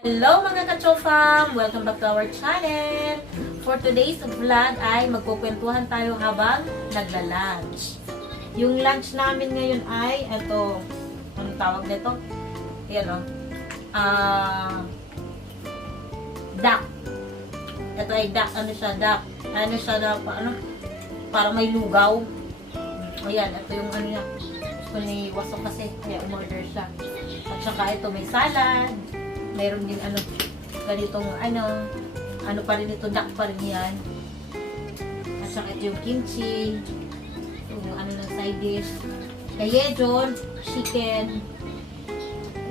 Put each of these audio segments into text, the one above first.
Hello mga kachofam! Welcome back to our channel! For today's vlog ay magkukwentuhan tayo habang nagla-lunch. Yung lunch namin ngayon ay, eto, anong tawag nito? Yan o. Ah, duck. Ito ay duck, ano siya, duck. Ano siya, duck, ano? Parang may lugaw. Ayan, ito yung ano niya. Gusto ni Wasok kasi, kaya umorder siya. At saka ito, may salad. Meron din ano, ganitong ano, ano pa rin ito, duck pa rin yan. At saka yung kimchi. Yung ano ng side dish. Kaya John, chicken.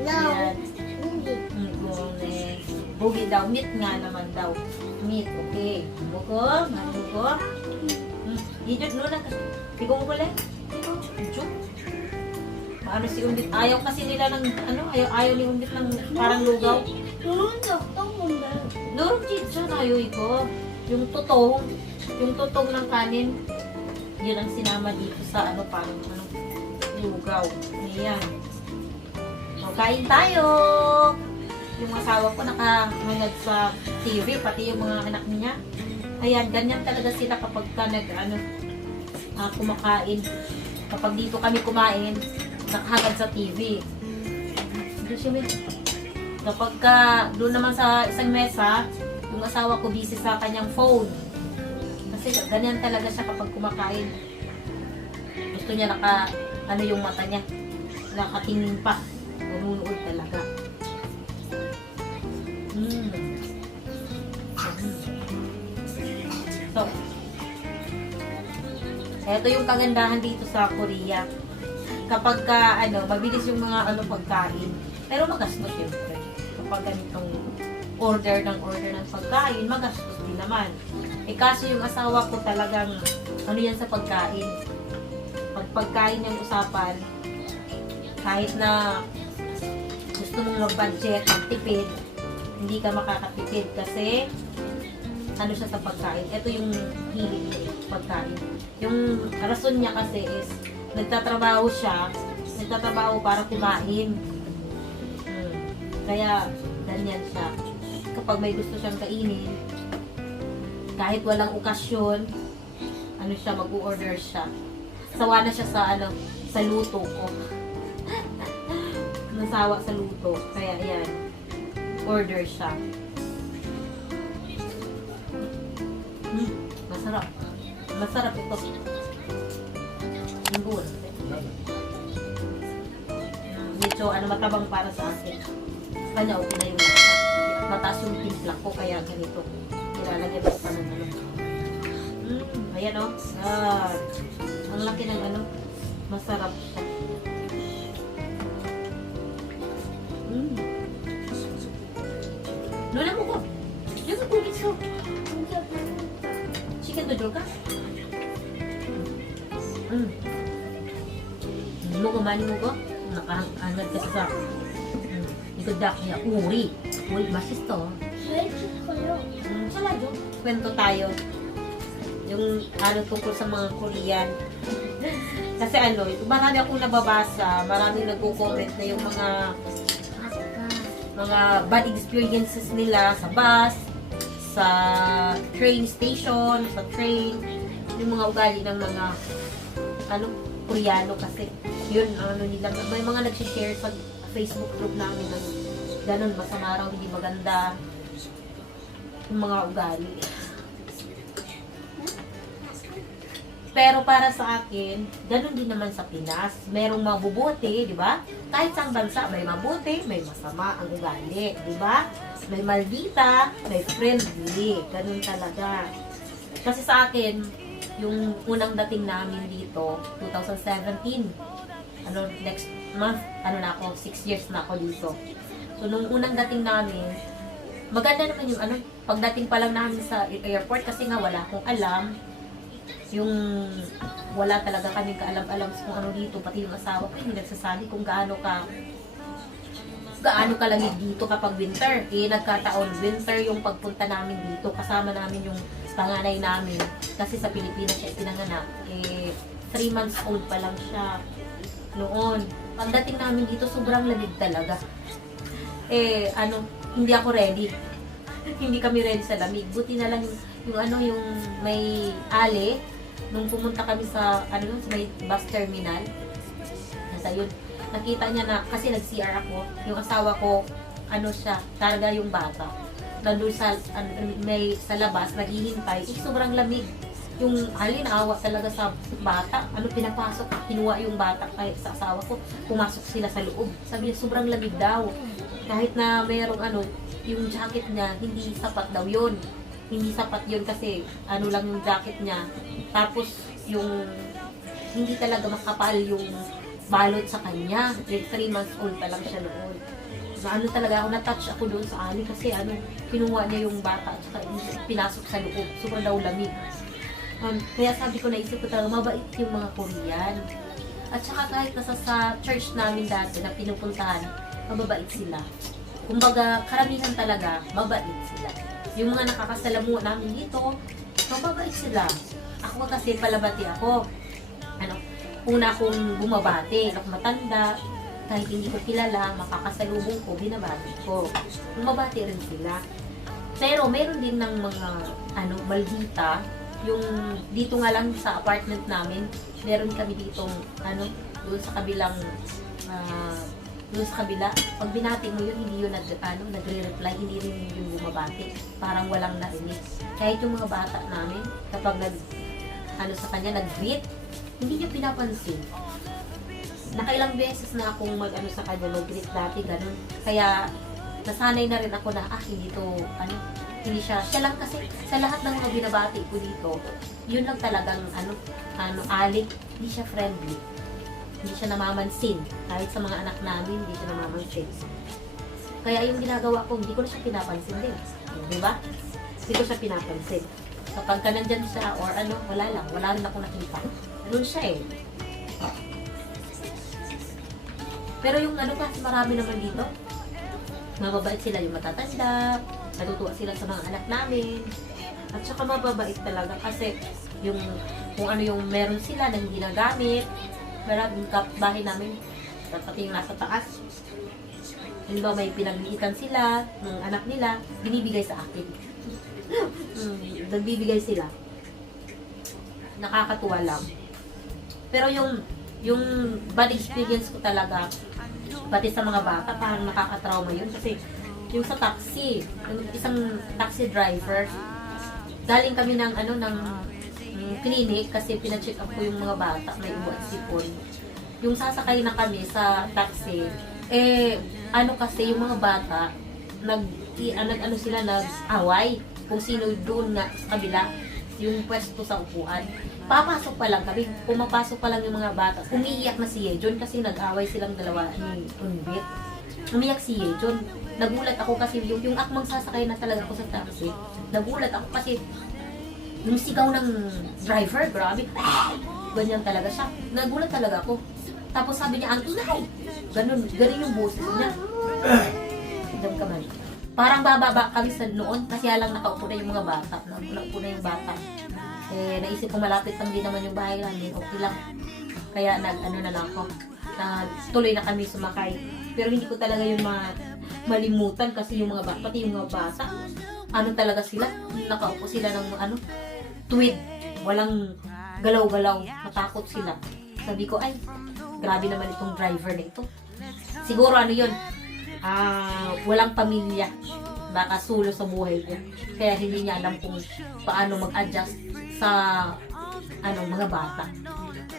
Ayan. Mm, boneless. Bugi daw, meat nga naman daw. Meat, okay. Buko, mabuko. Mm, Idot, no na. Tigong ko lang. Ano si Undit? Ayaw kasi nila ng, ano, ayaw, ayaw ni Undit ng parang lugaw. Durog siya na ayaw ko. Yung tutong, yung tutong ng kanin, yun ang sinama dito sa ano, parang ano, lugaw. Ayan. O, kain tayo! Yung asawa ko nakahangad sa TV, pati yung mga anak niya. Ayan, ganyan talaga sila kapag ka nag, ano, ah, kumakain. Kapag dito kami kumain, nakahagad sa TV. Hindi siya. Kapag ka, doon naman sa isang mesa, yung asawa ko busy sa kanyang phone. Kasi ganyan talaga siya kapag kumakain. Gusto niya naka, ano yung mata niya, nakatingin pa. Nanunood talaga. Mm. So, ito yung kagandahan dito sa Korea. Kapag ka, ano, mabilis yung mga ano pagkain. Pero magastos syempre. Kapag ganitong order ng order ng pagkain, magastos din naman. Eh kasi yung asawa ko talagang, ano yan sa pagkain. Pag pagkain yung usapan, kahit na gusto mong mag-budget, magtipid, hindi ka makakatipid kasi ano siya sa pagkain. Ito yung hilig pagkain. Yung rason niya kasi is, nagtatrabaho siya, nagtatrabaho para kumain. Hmm. Kaya, ganyan siya. Kapag may gusto siyang kainin, kahit walang okasyon, ano siya, mag-order siya. Sawa na siya sa, ano, sa luto ko. Nasawa sa luto. Kaya, yan. Order siya. Mm, masarap. Masarap ito. Mm, medyo ano matabang para sa akin. Sa kanya okay na yung. Mataas yung timpla ko kaya ganito. Nilalagyan ko pa ng ano. Mm, ayan o. Ah, ang laki ng ano. Hindi mo ko? Nakahangad ka sa mm. Ikot dak niya. Uri. Uri, masis to. Mm, sa ladyo. Kwento tayo. Yung ano tungkol sa mga Korean. Kasi ano, marami akong nababasa, marami nagko-comment na yung mga mga bad experiences nila sa bus, sa train station, sa train, yung mga ugali ng mga ano, Koreano kasi yun, ano nila, may mga nag-share sa Facebook group namin ng ganun, masama raw, hindi maganda yung mga ugali. Pero para sa akin, ganun din naman sa Pinas. Merong mabubuti, di ba? Kahit sa bansa, may mabuti, may masama ang ugali, di ba? May maldita, may friendly. Ganun talaga. Kasi sa akin, yung unang dating namin dito, 2017, ano, next month, ano na ako, 6 years na ako dito. So, nung unang dating namin, maganda naman yung ano, pagdating pa lang namin sa airport kasi nga wala akong alam, yung wala talaga kami kaalam-alam kung ano dito, pati yung asawa ko, hindi nagsasabi kung gaano ka gaano kalamig dito kapag winter. Eh, nagkataon, winter yung pagpunta namin dito. Kasama namin yung panganay namin. Kasi sa Pilipinas siya pinanganak. Eh, 3 months old pa lang siya noon. Pagdating namin dito, sobrang lamig talaga. Eh, ano, hindi ako ready. hindi kami ready sa lamig. Buti na lang yung, yung ano, yung may ali, nung pumunta kami sa, ano sa may bus terminal, nasa yun, nakita niya na, kasi nag-CR ako, yung asawa ko, ano siya, karga yung bata. Nandun sa, ano, may, sa labas, naghihintay, eh, sobrang lamig. Yung ali, naawa talaga sa bata. Ano, pinapasok, kinuha yung bata kay sa asawa ko, pumasok sila sa loob. Sabi niya, sobrang lamig daw. Kahit na mayroong ano, yung jacket niya, hindi sapat daw yun. Hindi sapat yun kasi ano lang yung jacket niya. Tapos yung hindi talaga makapal yung balot sa kanya. 3 months old pa lang siya noon. Na ano talaga ako, na-touch ako doon sa ali kasi ano, kinuha niya yung bata at pinasok sa loob. Sobrang daw lamig. Um, kaya sabi ko, naisip ko talaga, mabait yung mga Korean. At saka kahit nasa sa church namin dati na pinupuntahan, mababait sila. Kumbaga, karamihan talaga, mabait sila. Yung mga nakakasalamuha namin dito, mababait sila. Ako kasi palabati ako. Ano, una kong bumabati, ako matanda, kahit hindi ko kilala, makakasalubong ko, binabati ko. Bumabati rin sila. Pero meron din ng mga ano, maldita, yung dito nga lang sa apartment namin, meron kami ditong ano, doon sa kabilang ah, doon sa kabila, pag binati mo yun, hindi yun nag, ano, nagre-reply, hindi rin yung bumabati. Parang walang narinig. Kahit yung mga bata namin, kapag nag, ano sa kanya, nag-greet, hindi niya pinapansin. Nakailang beses na akong mag, ano sa kanya, mag-greet dati, ganun. Kaya, nasanay na rin ako na, ah, hindi to, ano, hindi siya, siya lang kasi, sa lahat ng mga binabati ko dito, yun lang talagang, ano, ano, alik, hindi siya friendly hindi siya namamansin. Kahit sa mga anak namin, hindi siya namamansin. Kaya yung ginagawa ko, hindi ko na siya pinapansin din. Di ba? Hindi ko siya pinapansin. Kapag ka nandyan siya, or ano, wala lang. Wala rin ako nakita. Ganun siya eh. Pero yung ano kasi marami naman dito, mababait sila yung matatanda, natutuwa sila sa mga anak namin. At saka mababait talaga kasi yung kung ano yung meron sila na hindi nagamit, yung kapbahay namin, pati yung nasa taas. Hindi ba may pinagliitan sila ng anak nila, binibigay sa akin. mm, nagbibigay sila. Nakakatuwa lang. Pero yung yung bad experience ko talaga, pati sa mga bata, parang nakakatrauma yun. Kasi yung sa taxi, yung isang taxi driver, galing kami ng ano ng clinic kasi pina-check up ko yung mga bata, may ubo at sipon. Yung sasakay na kami sa taxi, eh, ano kasi yung mga bata, nag, ah, nag ano sila, nag-away. Kung sino doon nga sa kabila, yung pwesto sa upuan. Papasok pa lang kami, pumapasok pa lang yung mga bata. Umiiyak na si Yejon kasi nag-away silang dalawa ni Unbit. Umiyak si Yejon. Nagulat ako kasi yung, yung akmang sasakay na talaga ako sa taxi. Nagulat ako kasi yung sigaw ng driver, grabe. Ganyan talaga siya. Nagulat talaga ako. Tapos sabi niya, ang ingay. Ganun, ganun yung boses niya. Diyan ka man. Parang bababa kami sa noon kasi lang nakaupo na yung mga bata. Nakaupo na yung bata. Eh, naisip ko malapit lang din naman yung bahay namin. Okay lang. Kaya nag, ano na lang ako. Na, tuloy na kami sumakay. Pero hindi ko talaga yung ma, malimutan kasi yung mga bata, pati yung mga bata, ano talaga sila, nakaupo sila ng ano, tweet. Walang galaw-galaw. Natakot sila. Sabi ko, ay, grabe naman itong driver na ito. Siguro ano yun, ah, walang pamilya. Baka sulo sa buhay niya. Kaya hindi niya alam kung paano mag-adjust sa ano, mga bata.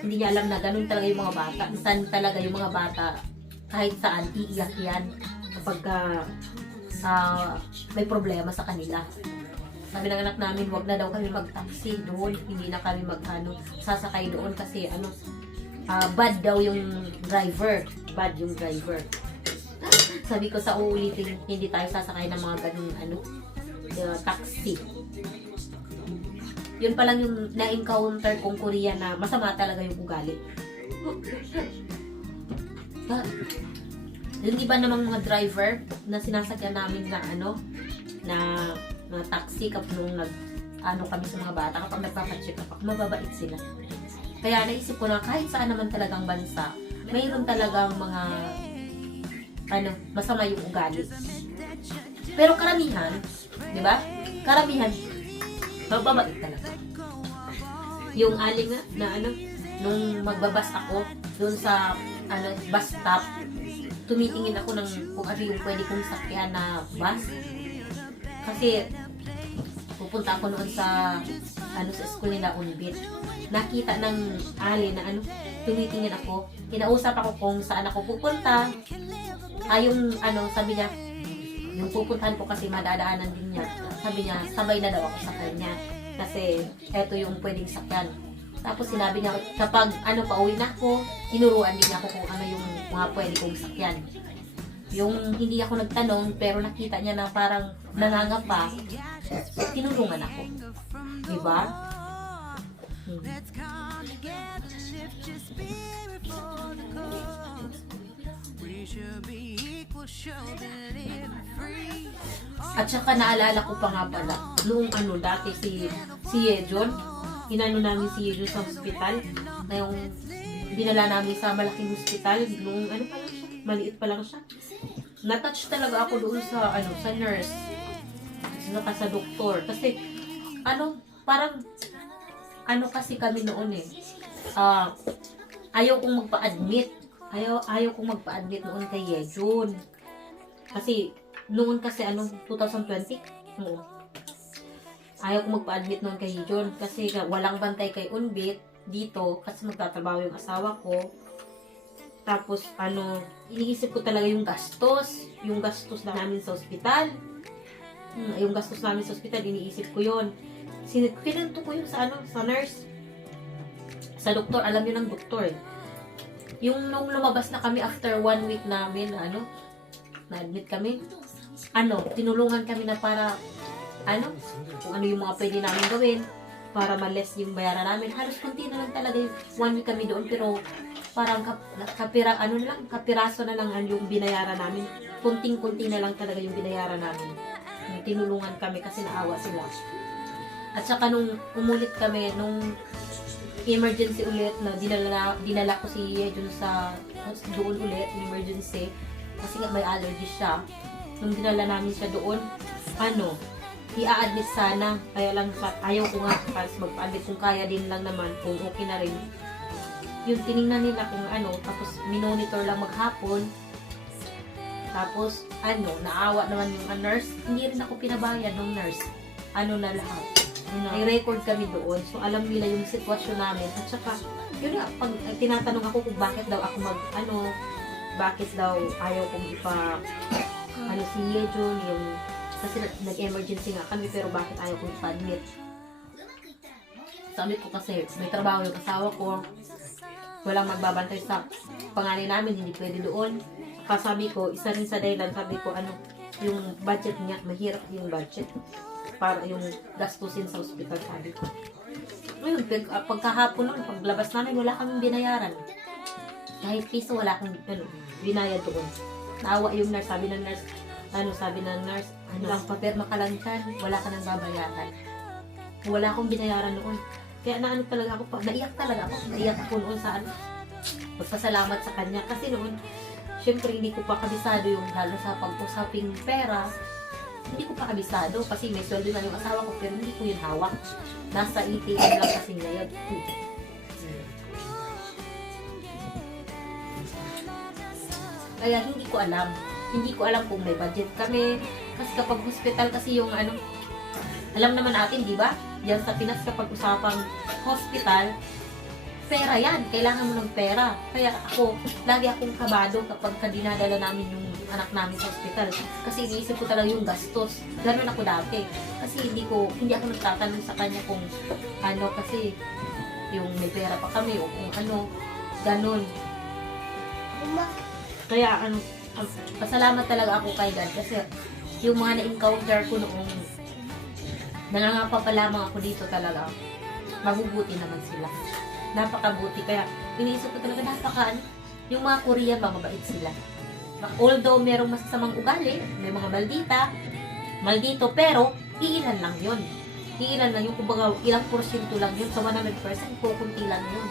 Hindi niya alam na ganun talaga yung mga bata. Minsan talaga yung mga bata, kahit saan, iiyak yan kapag ah, ah, may problema sa kanila. Sabi ng anak namin, wag na daw kami mag-taxi doon. Hindi na kami mag-ano, sasakay doon kasi ano, ah, bad daw yung driver. Bad yung driver. Sabi ko sa uulitin, hindi tayo sasakay ng mga ganung ano, uh, taxi. Yun pa lang yung na-encounter kong Korea na masama talaga yung ugali. Ah, yung iba namang mga driver na sinasakyan namin na ano, na, na taxi kapag nung nag, ano kami sa mga bata, kapag nagpapacheck up, mababait sila. Kaya naisip ko na kahit saan naman talagang bansa, mayroon talagang mga ano, masama yung ugali. Pero karamihan, di ba? Karamihan, mababait talaga. Yung aling na ano, nung magbabas ako, doon sa ano, bus stop, tumitingin ako ng kung ano yung pwede kong sakyan na bus. Kasi, pupunta ako noon sa ano sa school nila Unbit. Nakita ng ali na ano, tumitingin ako. Kinausap ako kung saan ako pupunta. Ay, yung ano, sabi niya, yung pupuntahan ko kasi madadaanan din niya. Sabi niya, sabay na daw ako sa kanya. Kasi, eto yung pwedeng sakyan. Tapos sinabi niya, kapag ano pa uwi na ako, tinuruan din ako kung ano yung mga pwede kong sakyan. Yung hindi ako nagtanong, pero nakita niya na parang nangangapa, tinulungan ako. Diba? Hmm. At saka naalala ko pa nga pala, noong ano dati si si Yejon, inano namin si Yejon sa hospital, na yung dinala namin sa malaking hospital, noong ano pa siya, maliit pa lang siya. Natouch talaga ako doon sa ano sa nurse, saka sa doktor. Kasi ano, parang ano kasi kami noon eh. Ah, ayaw kong magpa-admit. Ayaw, ayaw kong magpa-admit noon kay Yejon. Kasi, noon kasi ano, 2020? Oo. Ayaw kong magpa-admit noon kay Yejon. Kasi walang bantay kay Unbit dito. Kasi magtatrabaho yung asawa ko. Tapos, ano, iniisip ko talaga yung gastos. Yung gastos na namin sa ospital. Hmm, yung gastos namin sa ospital, iniisip ko yon Pinanto ko yun sa ano, sa nurse. Sa doktor, alam yun ng doktor eh. Yung nung lumabas na kami after one week namin, ano, na-admit kami, ano, tinulungan kami na para, ano, kung ano yung mga pwede namin gawin, para ma-less yung bayaran namin. Halos konti na lang talaga yung one week kami doon, pero parang kap, kapira, ano na lang, kapiraso na lang ang yung binayaran namin. Kunting-kunti na lang talaga yung binayaran namin. Tinulungan kami kasi naawa sila. At saka nung umulit kami, nung emergency ulit na dinala, dinala ko si Yejun sa doon ulit, emergency. Kasi nga may allergy siya. Nung dinala namin siya doon, ano, i-admit sana. Kaya lang, ayaw ko nga kasi magpa-admit kung kaya din lang naman, kung okay na rin. Yung tiningnan nila kung ano, tapos minonitor lang maghapon. Tapos, ano, naawa naman yung nurse. Hindi rin ako pinabayad ng nurse. Ano na lahat. May record kami doon. So, alam nila yung sitwasyon namin. At saka, yun nga, pag eh, tinatanong ako kung bakit daw ako mag, ano, bakit daw ayaw kong ipa, ano si Yejun, yung, kasi na- nag-emergency nga kami, pero bakit ayaw kong ipa-admit. Sabi ko kasi, may trabaho yung asawa ko, walang magbabantay sa pangalan namin, hindi pwede doon. Saka sabi ko, isa rin sa dahilan, sabi ko, ano, yung budget niya, mahirap yung budget para yung gastusin sa ospital, sabi ko. Ngayon, pag, ah, pagkahapon lang, paglabas namin, wala kaming binayaran. Kahit piso, wala akong ano, binayad doon. Naawa yung nurse, sabi ng nurse, ano, sabi ng nurse, ano lang, papirma ka wala ka nang babayaran. Wala akong binayaran noon. Kaya naano talaga ako, naiyak talaga ako, naiyak ako noon sa ano, magpasalamat sa kanya. Kasi noon, syempre hindi ko pa kabisado yung lalo sa pag-usaping pera, hindi ko pa kabisado kasi may sweldo na yung asawa ko pero hindi ko yun hawak. Nasa ATM lang kasi ngayon. Kaya hindi ko alam. Hindi ko alam kung may budget kami. Kasi kapag hospital kasi yung ano, alam naman natin, di ba? Yan sa Pinas kapag usapang hospital, pera yan. Kailangan mo ng pera. Kaya ako, lagi akong kabado kapag ka dinadala namin yung anak namin sa hospital. Kasi iniisip ko talaga yung gastos. Ganun ako dati. Kasi hindi ko, hindi ako nagtatanong sa kanya kung ano, kasi yung may pera pa kami o kung ano, ganun. Kaya ano, pasalamat talaga ako kay God kasi yung mga na-encounter ko noong nangangapa pa lamang ako dito talaga, mabubuti naman sila. Napakabuti. Kaya iniisip ko talaga napaka ano, yung mga Korean mababait sila. Although merong masasamang ugali, may mga maldita, maldito, pero iilan lang yun. Iilan lang yun, kumbaga ilang porsyento lang yun, sa 100% kukunti lang yun.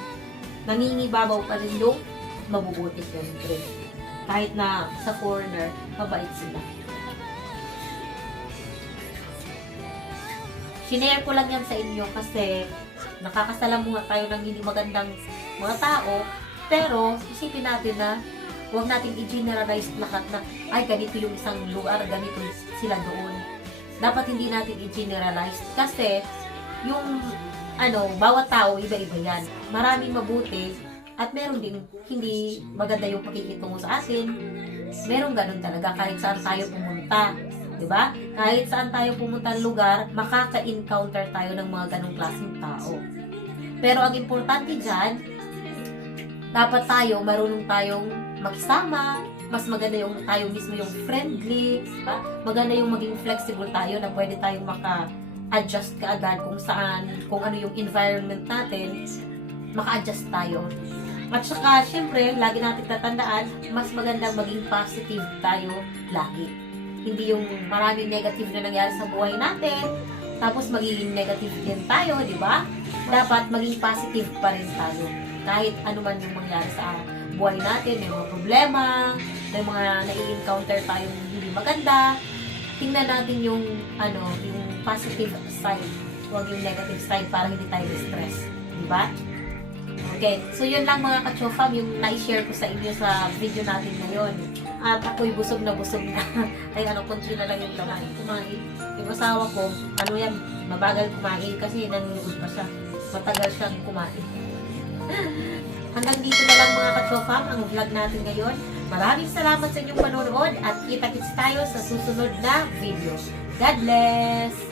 Nangingibabaw pa rin yung mabubuti siyempre kahit na sa corner, mabait sila. Sinare ko lang yan sa inyo kasi nakakasalamuha tayo ng hindi magandang mga tao. Pero, isipin natin na huwag natin i-generalize lahat na, ay, ganito yung isang lugar, ganito sila doon. Dapat hindi natin i-generalize kasi yung, ano, bawat tao, iba-iba yan. Maraming mabuti, at meron din hindi maganda yung pakikitungo sa atin. Meron ganun talaga kahit saan tayo pumunta. 'di ba? Kahit saan tayo pumunta ng lugar, makaka-encounter tayo ng mga ganong klaseng tao. Pero ang importante diyan, dapat tayo marunong tayong makisama, mas maganda yung tayo mismo yung friendly, ba? Maganda yung maging flexible tayo na pwede tayong maka-adjust kaagad kung saan, kung ano yung environment natin, maka-adjust tayo. At saka, syempre, lagi natin tatandaan, mas maganda maging positive tayo lagi. Hindi yung maraming negative na nangyari sa buhay natin, tapos magiging negative din tayo, di ba? Dapat maging positive pa rin tayo. Kahit ano man yung mangyari sa buhay natin, may mga problema, may mga nai-encounter tayong hindi maganda, tingnan natin yung ano, yung positive side, huwag yung negative side para hindi tayo stress, di ba? Okay, so yun lang mga kachofam, yung na-share ko sa inyo sa video natin ngayon. At ako'y busog na busog na. Ay ano, kunti na lang yung kumain. Kumain. Yung asawa ko, ano yan, mabagal kumain kasi nanonood pa siya. Matagal siyang kumain. Hanggang dito na lang mga kachofam ang vlog natin ngayon. Maraming salamat sa inyong panonood at kita-kits tayo sa susunod na video. God bless!